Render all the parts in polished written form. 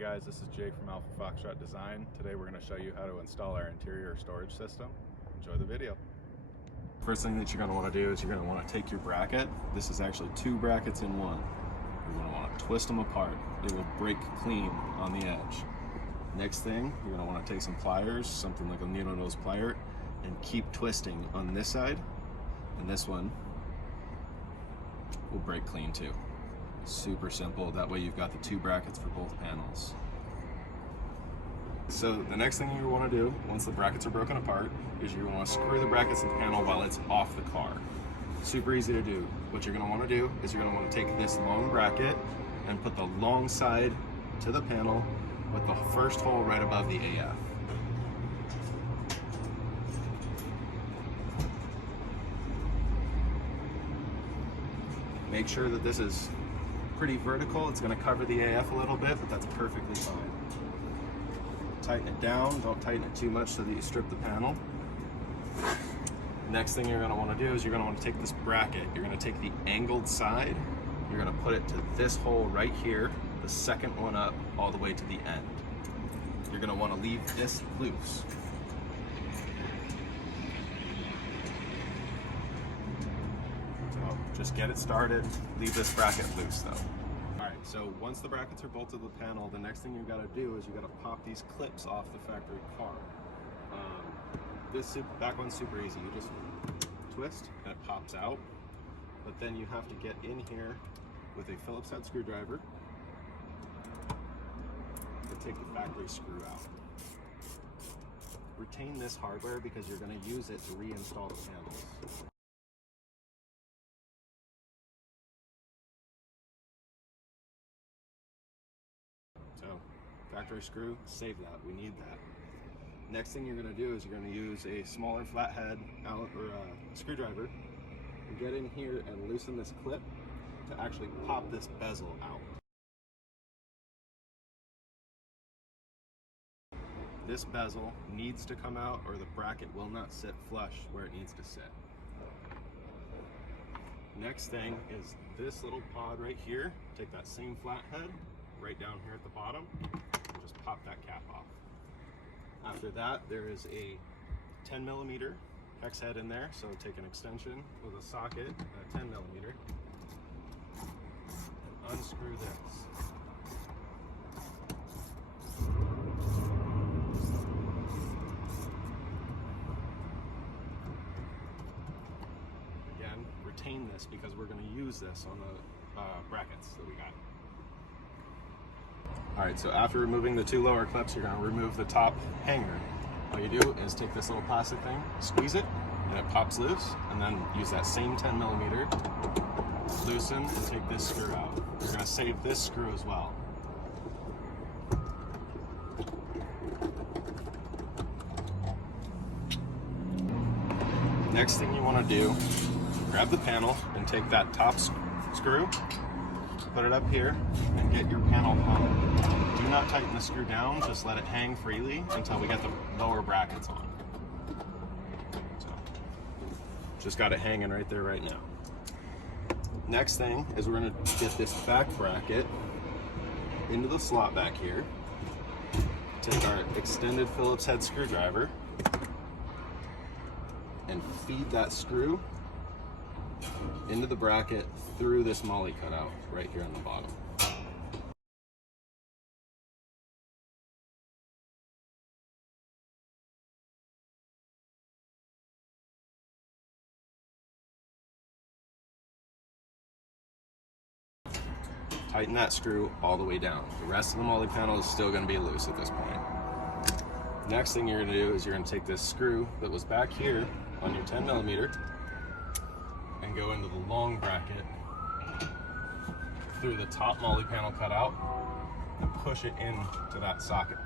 guys, this is Jake from Alpha Foxtrot Design. Today we're going to show you how to install our interior storage system. Enjoy the video. First thing that you're going to want to do is you're going to want to take your bracket. This is actually two brackets in one. You're going to want to twist them apart. It will break clean on the edge. Next thing, you're going to want to take some pliers, something like a needle nose plier, and keep twisting on this side, and this one will break clean too. Super simple. That way you've got the two brackets for both panels. So the next thing you want to do once the brackets are broken apart is you want to screw the brackets in the panel while it's off the car. Super easy to do. What you're going to want to do is you're going to want to take this long bracket and put the long side to the panel with the first hole right above the AF. Make sure that this is pretty vertical. It's going to cover the AF a little bit, but that's perfectly fine. Tighten it down. Don't tighten it too much so that you strip the panel. Next thing you're going to want to do is you're going to want to take this bracket. You're going to take the angled side. You're going to put it to this hole right here, the second one up, all the way to the end. You're going to want to leave this loose. Just get it started, leave this bracket loose though. Alright, so once the brackets are bolted to the panel, the next thing you gotta do is you gotta pop these clips off the factory car. Back one's super easy. You just twist and it pops out, but then you have to get in here with a Phillips head screwdriver and take the factory screw out. Retain this hardware because you're gonna use it to reinstall the panels. So, factory screw, save that, we need that. Next thing you're going to do is you're going to use a smaller flathead screwdriver and get in here and loosen this clip to actually pop this bezel out. This bezel needs to come out or the bracket will not sit flush where it needs to sit. Next thing is this little pod right here. Take that same flathead right down here at the bottom and just pop that cap off. After that, there is a 10mm hex head in there, so take an extension with a socket, a 10mm, and unscrew this. Again, retain this because we're going to use this on the brackets that we got. Alright, so after removing the two lower clips, you're going to remove the top hanger. All you do is take this little plastic thing, squeeze it, and it pops loose, and then use that same 10mm, loosen, and take this screw out. You're going to save this screw as well. Next thing you want to do, grab the panel and take that top screw, put it up here, and get your panel hung. Do not tighten the screw down, just let it hang freely until we get the lower brackets on. So, just got it hanging right there right now. Next thing is we're going to get this back bracket into the slot back here. Take our extended Phillips head screwdriver and feed that screw into the bracket through this molly cutout right here on the bottom. Tighten that screw all the way down. The rest of the molly panel is still going to be loose at this point. Next thing you're going to do is you're going to take this screw that was back here on your 10mm and go into the long bracket through the top molly panel cutout and push it into that socket.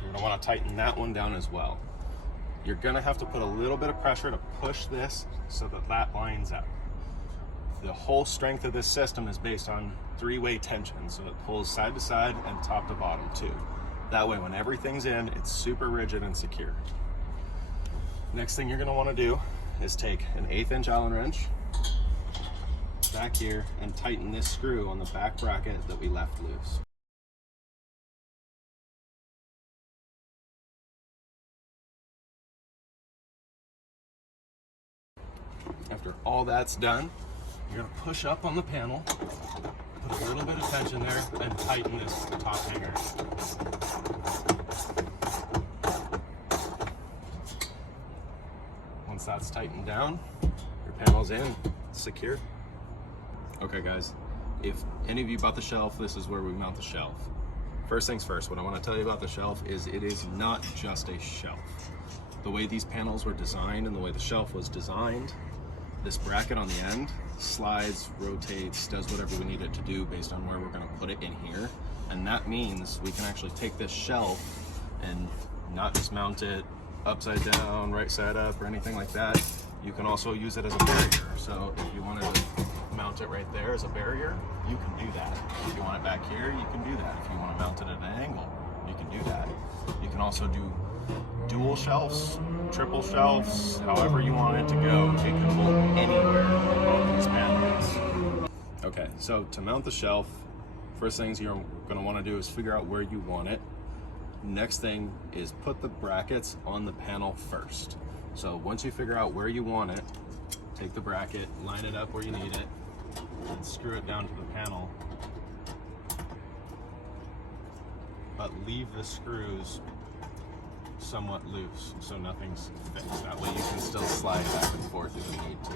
You're going to want to tighten that one down as well. You're going to have to put a little bit of pressure to push this so that that lines up. The whole strength of this system is based on three-way tension. So it pulls side to side and top to bottom too. That way when everything's in, it's super rigid and secure. Next thing you're gonna wanna do is take an 1/8 inch Allen wrench back here and tighten this screw on the back bracket that we left loose. After all that's done, you're gonna push up on the panel, put a little bit of tension there, and tighten this top hanger. Once that's tightened down, your panel's in, it's secure. Okay guys, if any of you bought the shelf, this is where we mount the shelf. First things first, what I want to tell you about the shelf is it is not just a shelf. The way these panels were designed and the way the shelf was designed, this bracket on the end slides, rotates, does whatever we need it to do based on where we're going to put it in here. And that means we can actually take this shelf and not just mount it upside down, right side up, or anything like that. You can also use it as a barrier. So if you wanted to mount it right there as a barrier, you can do that. If you want it back here, you can do that. If you want to mount it at an angle, you can do that. You can also do dual shelves, triple shelves, however you want it to go. It can hold anywhere on these panels. Okay, so to mount the shelf, first things you're going to want to do is figure out where you want it. Next thing is put the brackets on the panel first. So once you figure out where you want it, take the bracket, line it up where you need it, and screw it down to the panel. But leave the screws somewhat loose so nothing's fixed. That way you can still slide back and forth if you need to.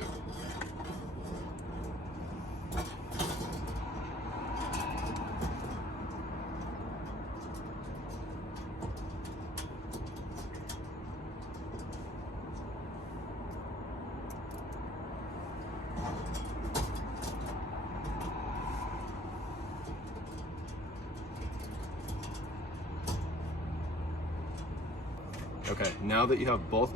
Okay, now that you have both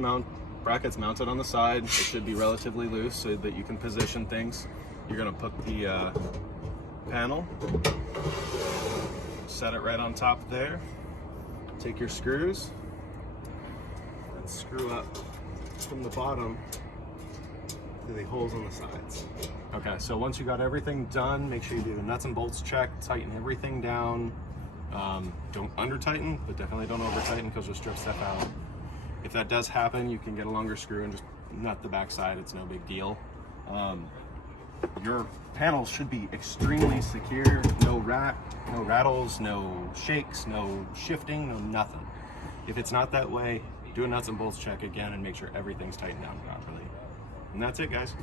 brackets mounted on the side, it should be relatively loose so that you can position things. You're gonna put the panel, set it right on top there, take your screws, and screw up from the bottom to the holes on the sides. Okay, so once you got everything done, make sure you do the nuts and bolts check, tighten everything down. Don't under tighten, but definitely don't over tighten because you'll strip stuff out. If that does happen, you can get a longer screw and just nut the back side. It's no big deal. Your panels should be extremely secure. No rattles, no shakes, no shifting, no nothing. If it's not that way, do a nuts and bolts check again and make sure everything's tightened down properly. And that's it, guys.